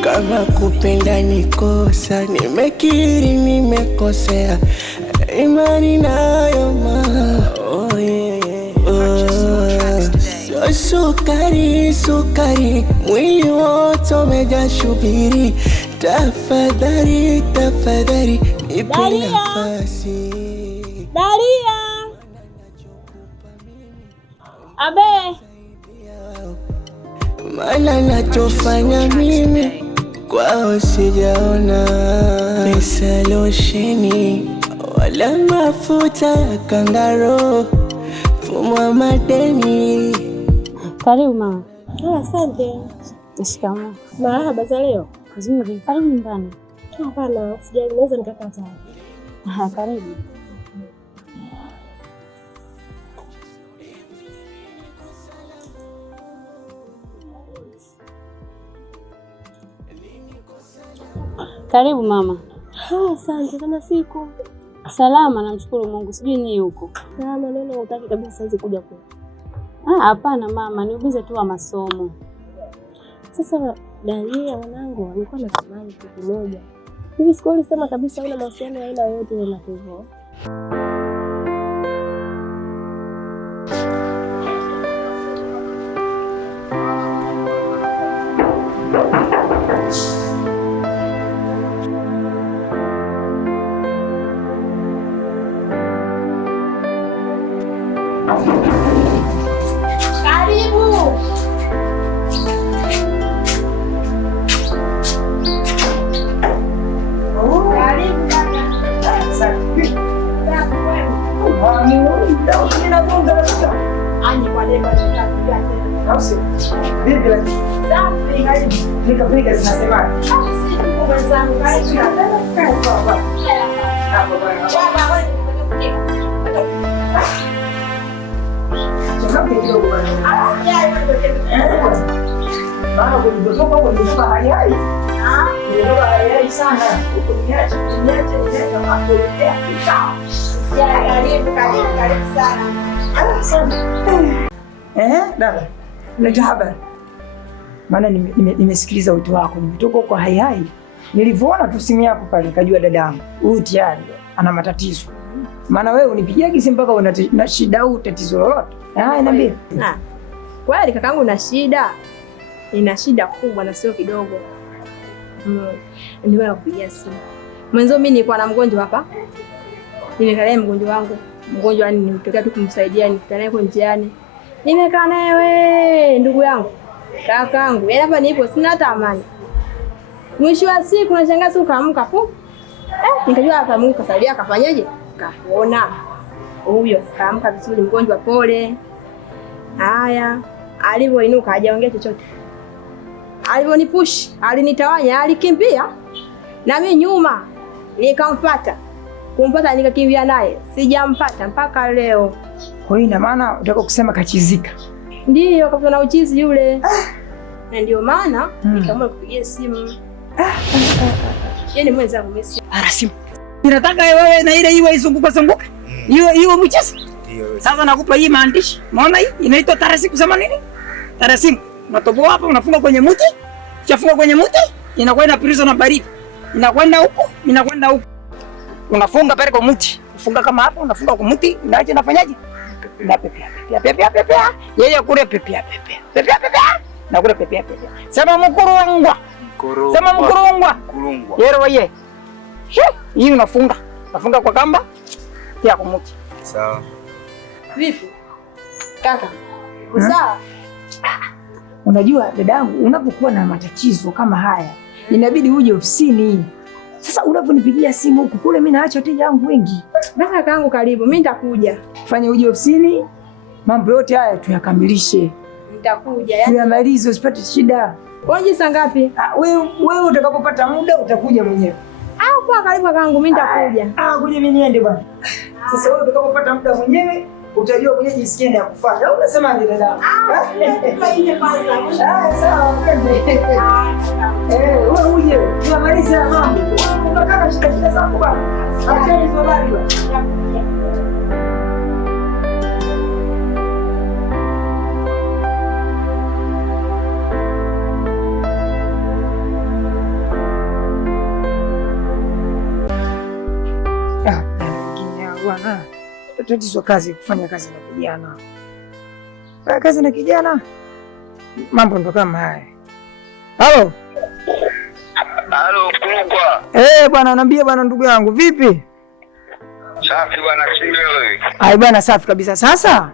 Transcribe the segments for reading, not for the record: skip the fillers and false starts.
Kama kupenda ni kosa, nimekiri nimekosea, imani nayo oh yeah. So sukari, mwili wote umejaa shubiri, tafadhali nipe nafasi. Dalia! Abe! Maana nachofanya mimi kwao sijaona, pesa losheni wala mafuta ya kangaro, fumwa madeni. Karibu mama. Asante. Shikamoo. Marahaba za leo. Nzuri. Karibu nyumbani. Hapana, usijali, naweza nikakaa tayari. Karibu. Karibu mama. Asante. Kama siku salama, namshukuru Mungu. Sijui ni huko. Salama. Neno hutaki kabisa sasa kuja kwa. Hapana mama, niulize tu wa masomo. Sasa Dalia mwanangu alikuwa anatamani kitu kimoja. Hivi siku ulisema kabisa una mahusiano ya aina yoyote na hivyo. Dada, leta habari. Maana nimesikiliza wito wako, nimetoka kwa hai. Nilivyoona tu simu yako pale nikajua dadangu huyu tayari ana matatizo. Maana wewe unipigia simu mpaka una shida au tatizo lolote. Niambie. Kweli kakaangu na shida. Nina shida kubwa na sio kidogo. Ndio nakupigia simu. Mwanzo mimi nilikuwa na mgonjwa hapa. Nimekalea mgonjwa wangu. Mgonjwa nimetokea tu kumsaidia, nikutana naye kwa njiani. Nimekaa naye wewe ndugu yangu. Kakaangu, yaani hapa nipo sina hata amani. Mwisho wa siku nashangaa siku kaamka fu. Nikajua hapa Mungu kasaidia akafanyaje? Kaona. Huyo kaamka vizuri mgonjwa pole. Haya, alivyoinuka hajaongea chochote. Alivyonipush, alinitawanya, alikimbia. Na mimi nyuma nikamfuata. Kumpata nikakimbia naye. Sijampata mpaka leo. Kwa hiyo ina maana unataka kusema kachizika? Ndiyo, kapata na uchizi yule. Na ndio maana nikaamua kupigia simu. Yeye mwenzangu mesi. Simu. Ninataka wewe na ile iwe izunguka zunguka. Iwe mchezi. Sasa nakupa hii maandishi. Unaona hii? Inaitwa tarasimu kusema nini? Tarasimu. Unatoboa hapa unafunga kwenye mti. Ukifunga kwenye mti, inakwenda prison na baridi. Inakwenda huko, inakwenda huko. Unafunga pale kwa mti. Ufunga kama hapo, unafunga kwa mti, unaacha nafanyaje? Unapepea. Yeye kule pepea. Na kule pepea. Sema mkurungwa. Sema mkurungwa. Yero wewe. Hii unafunga. Unafunga kwa kamba. Tia kwa mti. Sawa. Vipi? Kaka. Sawa. Unajua dadangu, unapokuwa na matatizo kama haya, inabidi uje ofisini. Sasa unaponipigia simu huku kule mimi naacha wateja wangu wengi. Basi kakaangu karibu, mimi nitakuja. Fanya uje ofisini, mambo yote haya tuyakamilishe. Nitakuja yani. Tuyamalize usipate shida. Waje saa ngapi? Wewe utakapopata muda utakuja mwenyewe. Kwa karibu kakaangu mimi nitakuja. Kuja mimi niende bwana. Sasa wewe utakapopata muda mwenyewe utajua mwenyewe jinsi gani ya kufanya. Au unasema ni dada? Sawa, twende. Wewe uje, tunamaliza mambo. Unataka shida zako bwana. Acha hizo bali bwana. Bwana, tatizo kazi, kufanya kazi na kijana. Fanya kazi na kijana, mambo ndo kama haya. Halo. Halo, Kulukwa. Bwana, niambie bwana, ndugu yangu, vipi? Safi bwana, si wewe. Ai bwana, safi kabisa. Sasa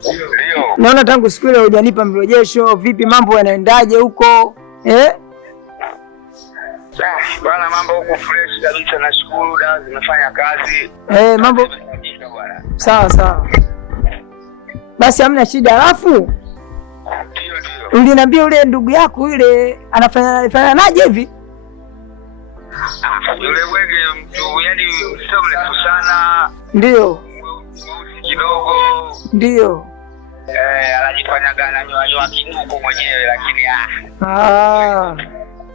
Ndio. naona tangu siku ile hujanipa mrejesho. Vipi, mambo yanaendaje huko? Bwana, mambo huko fresh kabisa, nashukuru. Dawa zimefanya kazi. Mambo sawa sawa. Basi hamna shida. Alafu ndio uliniambia ule ndugu yako yule anafanya naje hivi? Yule wege mtu, yani sio mrefu sana. Ndio. Kidogo. Ndio. Anajifanyaga ananyoa kiduko mwenyewe, lakini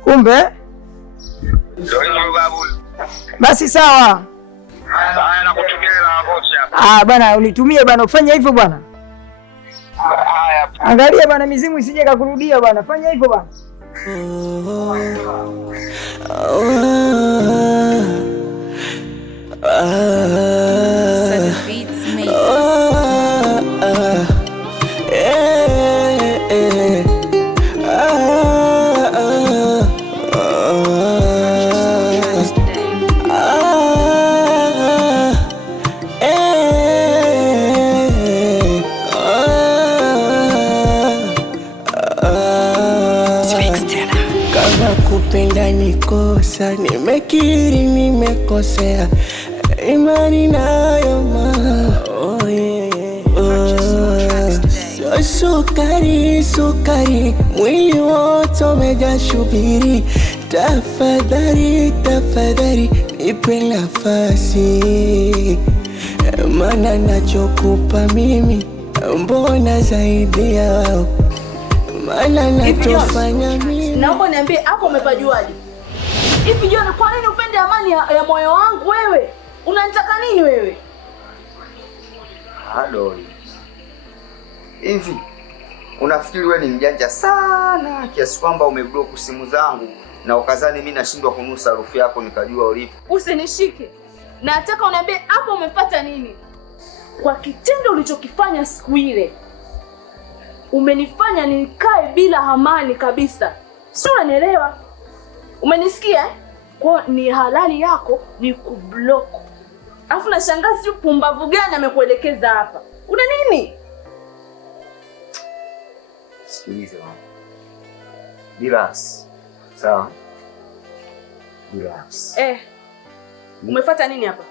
kumbe ndio hivyo babu. Basi sawa. Haya, nakutumia la vocha hapa. Bwana, unitumie bwana, ufanye hivyo bwana. Haya. Angalia bwana, mizimu isije kakurudia bwana. Fanya hivyo bwana. Kupenda ni kosa, nimekiri nimekosea, imani nayo so sukari, mwili wote umejaa shubiri. Tafadhali nipe nafasi, maana nachokupa mimi mbona zaidi ya wao, maana nachofanya mimi. Naomba niambie hapo umepajuaje? Hivi John, kwa nini upende amani ya moyo wangu wewe? Unanitaka nini wewe? Adoi. Hivi unafikiri wewe ni mjanja sana kiasi kwamba umeblock simu zangu na ukazani mimi nashindwa kunusa harufu yako nikajua ulipo? Usinishike. Nataka uniambie hapo umepata nini? Kwa kitendo ulichokifanya siku ile, umenifanya nikae bila amani kabisa. Sio, unanielewa? Umenisikia? Kwa ni halali yako ni kublock. Alafu nashangaa si pumbavu gani amekuelekeza hapa. Una nini? Sikiliza mama. Relax. Sawa? Relax. Umefuata nini hapa?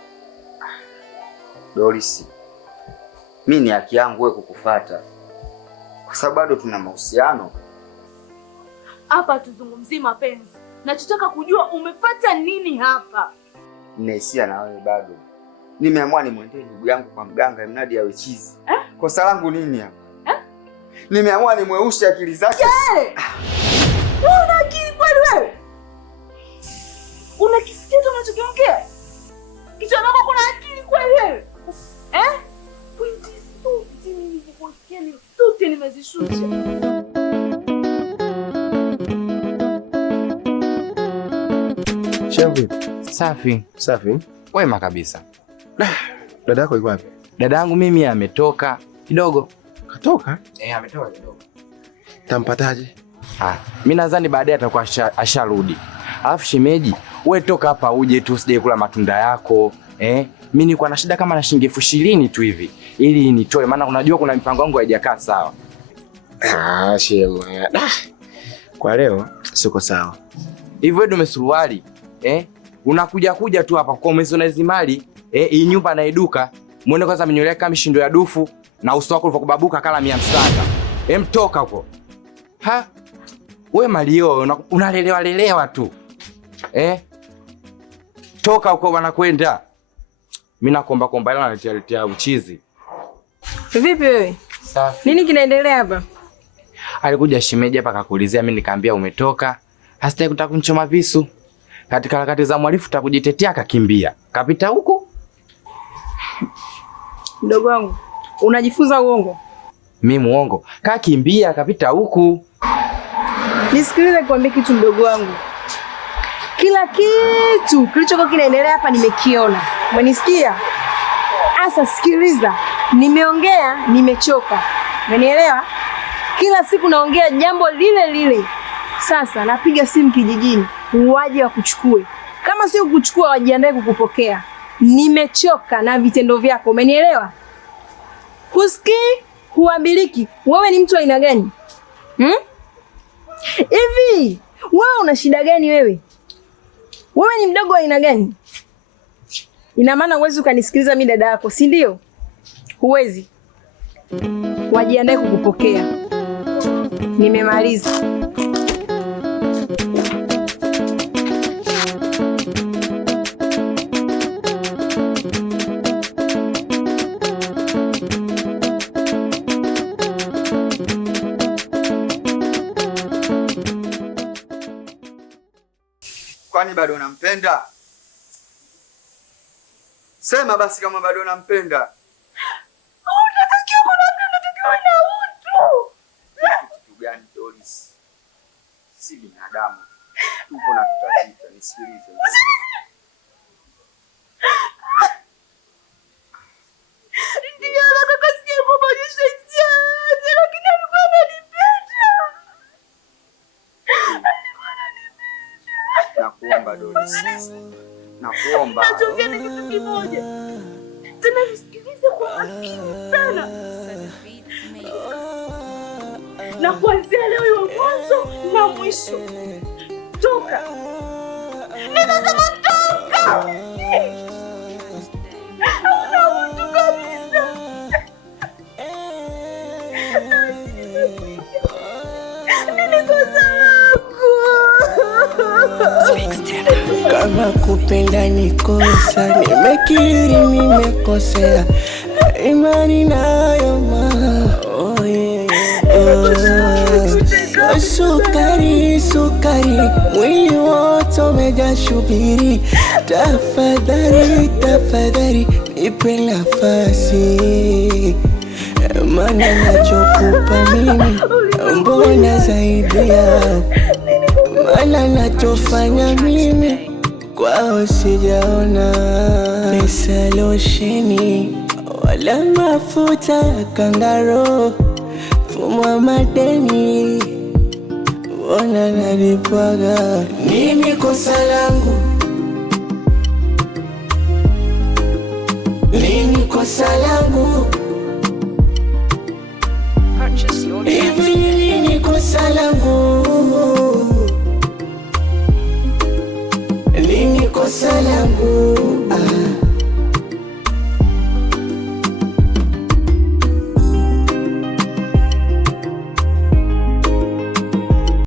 Doris. Mimi ni haki yangu wewe kukufuata. Kwa sababu bado tuna mahusiano. Hapa tuzungumzie mapenzi. Nachotaka kujua umefuata nini hapa? Ninaisia na wewe bado. Nimeamua nimwendee ndugu yangu kwa mganga mnadi awe chizi. Kosa langu nini hapa? Nimeamua nimweushe akili zake. Wewe una akili kweli wewe? Unakisikia tu unachokiongea? Kichwa chako kuna akili kweli wewe? Pointi zote nilivyokusikia ni zote nimezishusha. Shemvi. Safi. Wema kabisa. Dada yako yuko wapi? Dada yangu mimi ametoka kidogo. Katoka? Ametoka kidogo. Tampataje? Mimi nadhani baadaye atakuwa asharudi. Alafu shemeji, wewe toka hapa uje tu usije kula matunda yako. Mimi nilikuwa na shida kama na shilingi 20,000 tu hivi ili nitoe, maana unajua kuna mipango yangu haijakaa sawa. Shemu. Kwa leo siko sawa. Hivyo ndio umesuruali. Unakuja tu hapa kwa mwezi na zimali, hii nyumba na iduka. Muone kwanza minyolea kama mishindo ya dufu na uso wako ulivyokubabuka kala 100. Mtoka huko. Wewe Malio unalelewa tu. Toka huko bana kwenda. Mimi nakuomba ile unaletea uchizi. Vipi wewe? Safi. Nini kinaendelea hapa? Alikuja shemeji hapa akakuulizia, mimi nikaambia umetoka. Hasitaki kutaka kunichoma visu. Katika harakati za mwalifu takujitetea akakimbia. Kapita huko. Mdogo wangu, unajifunza uongo? Mimi muongo. Kakimbia akapita huku. Nisikilize kuambia kitu mdogo wangu. Kila kitu kilichokuwa kinaendelea hapa nimekiona. Umenisikia? Asa sikiliza. Nimeongea, nimechoka. Umenielewa? Kila siku naongea jambo lile lile. Sasa napiga simu kijijini, waje wakuchukue. Kama sio kukuchukua, wajiandae kukupokea. Nimechoka na vitendo vyako. Umenielewa? Husikii, huambiliki. Wewe ni mtu wa aina gani? Hivi, wewe una shida gani wewe? Wewe ni mdogo wa aina gani? Ina maana huwezi ukanisikiliza mimi dada yako, si ndio? Huwezi. Wajiandae kukupokea. Nimemaliza. Kwani bado unampenda? Sema basi kama bado unampenda. Unatakiwa kuna mtu anatakiwa na mtu. Kitu gani Doris? Si binadamu. Tupo na tutapita, nisikilize. Ndio nataka sikia kuonyesha hisia, lakini alikuwa ananipenda. Nakuomba Doris. Nakuomba. Nachoongea ni kitu kimoja. Tena nisikilize kwa makini sana. Na kuanzia leo iwe mwanzo na mwisho. Toka. Ninasema toka. Hauna mtu kabisa. Kama kupenda ni kosa, nimekiri nimekosea, imani nayo oh yeah. Sukari, sukari, mwili wote umejaa shubiri. Tafadhali, tafadhali, nipe nafasi, maana nachokupa mimi mbona zaidi yao, maana nachofanya mimi kwao sijaona. Pesa losheni wala mafuta kangaro, fumo wa madeni wona nalipaga. Nini kosa langu? Nini kosa langu? Hivi nini kosa langu? Nini kosa langu?